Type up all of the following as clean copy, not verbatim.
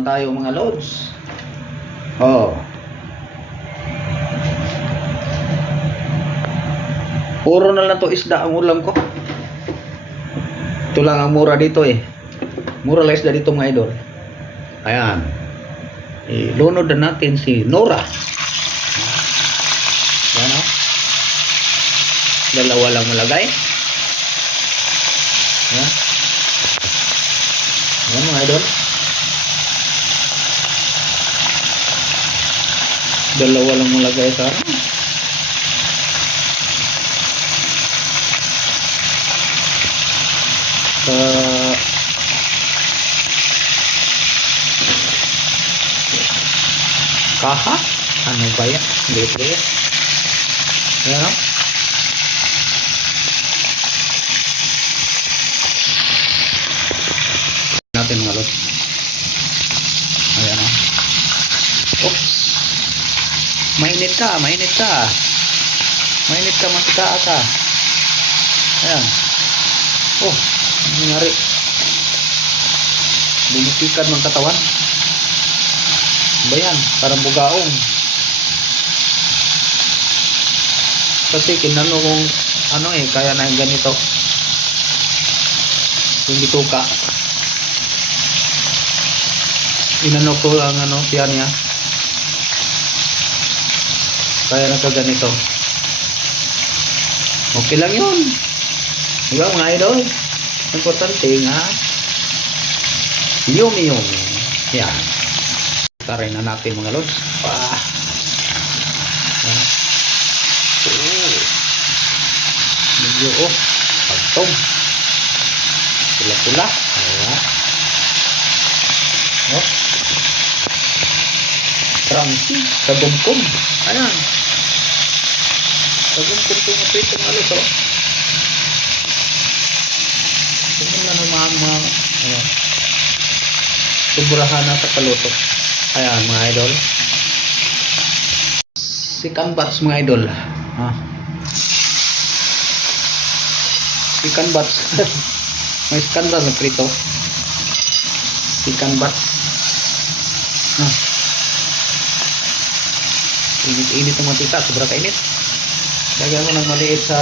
naman tayo mga lods. Oh. Puro na lang to isda ang ulam ko. Ito lang ang mura dito eh. Mura lang isda dito mga idol. Ayan. Ilunod na natin si Nora. Ayan o. Dalawa lang malagay. Ayan. Ayan mga idol. Dalawa lang malagay sa kaha? Ano ba yan? Libre yan. Ayan o. Natin mga lods. Ayan o. Oops. Mainit ka, mainit ka. Mainit ka, mantika ka. Ayan. Oh, ano nangyari? Bumutikan ng katawan. Ba yan? Parang bugaong. Kasi kinano kung ano eh, kaya na yung ganito. Yung bituka. Inano ko ang ano, siya niya. Kaya nagkaganito. Okay lang yun. Diba mga idol? Importante nga. Yumi. Yan. Taray na natin mga lods. Medyo pagtong. Pula-pula. Ayan. Crunchy. Kabungkong. Ayan. Kabungkong ito nga prito mga lods. Tingnan na naman mga sobrahan na sa kaluto. Ayan mga idol. Chicken butts mga idol. Chicken butts. May chicken butts na prito. Chicken butts. Init-init ng mantika. Sobra kainit. Lagyan mo ng maliit sa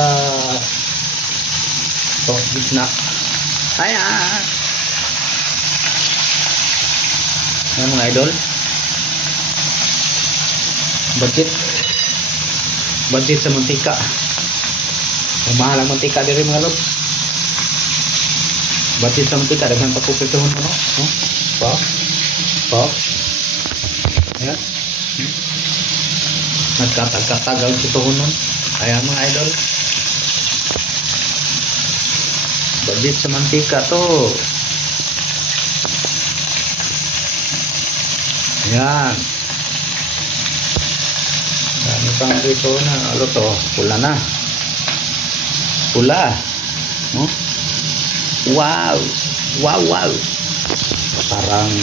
ito, gitna. Ayan. Ayan mga idol. Budget sa mantika. Mahal ang mantika dito mga lods. Budget sa mantika. Dagan pagkupituhon mo. Ayan. Nagkatag-katag ang pituhon nun. Ayan mga idol. Budget sa mantika to. Ayan. Ano pang dito na? Ano to? Pula na. Pula. Wow. Wow. Parang